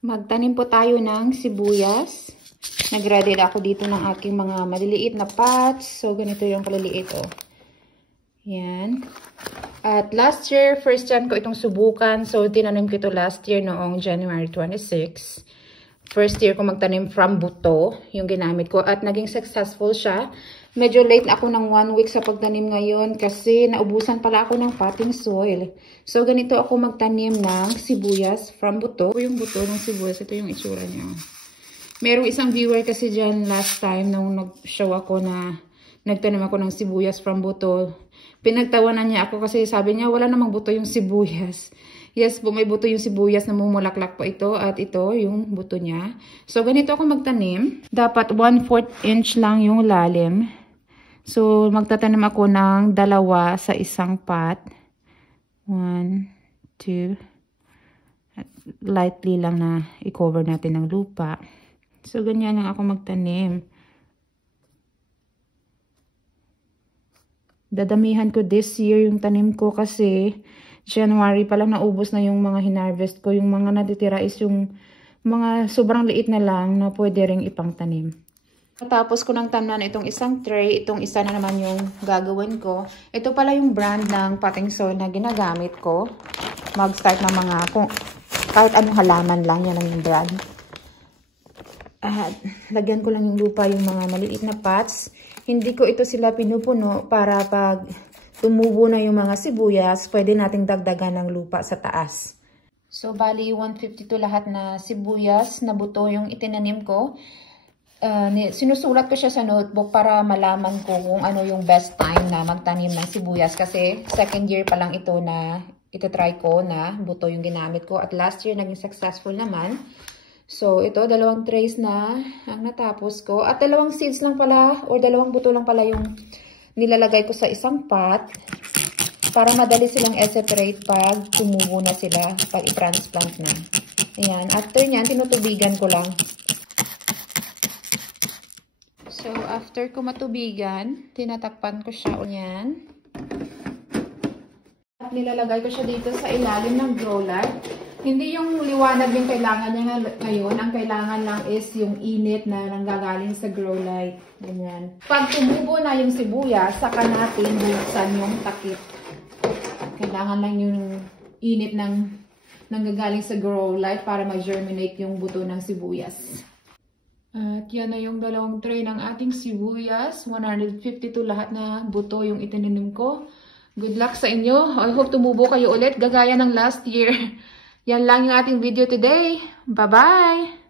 Magtanim po tayo ng sibuyas. Nag-ready ako dito ng aking mga maliliit na pots. So, ganito yung kaliliit, oh. Yan. At last year, first time ko itong subukan. So, tinanim ko ito last year noong January 26. First year ko magtanim from buto, yung ginamit ko. At naging successful siya. Medyo late na ako ng 1 week sa pagtanim ngayon kasi naubusan pala ako ng potting soil. So, ganito ako magtanim ng sibuyas from buto. Yung buto ng sibuyas, ito yung itsura niya. Merong isang viewer kasi dyan last time nung nag-show ako na nagtanim ako ng sibuyas from buto. Pinagtawanan niya ako kasi sabi niya wala namang buto yung sibuyas. Yes po, may buto yung sibuyas na mumulaklak po ito at ito yung buto niya. So, ganito ako magtanim. Dapat 1/4 inch lang yung lalim. So, magtatanim ako ng 2 sa isang pot. 1, 2. Lightly lang na i-cover natin ng lupa. So, ganyan lang ako magtanim. Dadamihan ko this year yung tanim ko kasi January pa lang naubos na yung mga hinarvest ko. Yung mga natitira is yung mga sobrang liit na lang na pwede ring ipangtanim. Tapos ko nang tamnan itong isang tray. Itong isa na naman yung gagawin ko. Ito pala yung brand ng potting soil na ginagamit ko. Mag-start ng mga, kahit anong halaman lang, yan lang yung brand. At lagyan ko lang yung lupa yung mga maliit na pots. Hindi ko ito sila pinupuno para pag tumubo na yung mga sibuyas, pwede nating dagdagan ng lupa sa taas. So, bali 152 lahat na sibuyas na buto yung itinanim ko. Sinusulat ko siya sa notebook para malaman ko kung ano yung best time na magtanim ng sibuyas. Kasi second year pa lang ito na itatry ko na buto yung ginamit ko. At last year naging successful naman. So, ito, 2 trays na ang natapos ko. At 2 seeds lang pala, or 2 buto lang pala yung nilalagay ko sa isang pot. Para madali silang i-separate pag tumubo na sila, pag i-transplant na. Ayan. After nyan, tinutubigan ko lang. So, after ko matubigan, tinatakpan ko siya. Ayan. At nilalagay ko siya dito sa ilalim ng grow light. Hindi yung liwanag yung kailangan niya ngayon. Ang kailangan lang is yung init na nanggagaling sa grow light. Ganyan. Pag tumubo na yung sibuyas, saka natin buksan yung takip. Kailangan lang yung init ng nanggagaling sa grow light para mag-germinate yung buto ng sibuyas. At yan na yung 2 tray ng ating sibuyas. 152 lahat na buto yung itinanim ko. Good luck sa inyo. I hope tumubo kayo ulit. Gagaya ng last year. Yan lang yung ating video today. Bye-bye!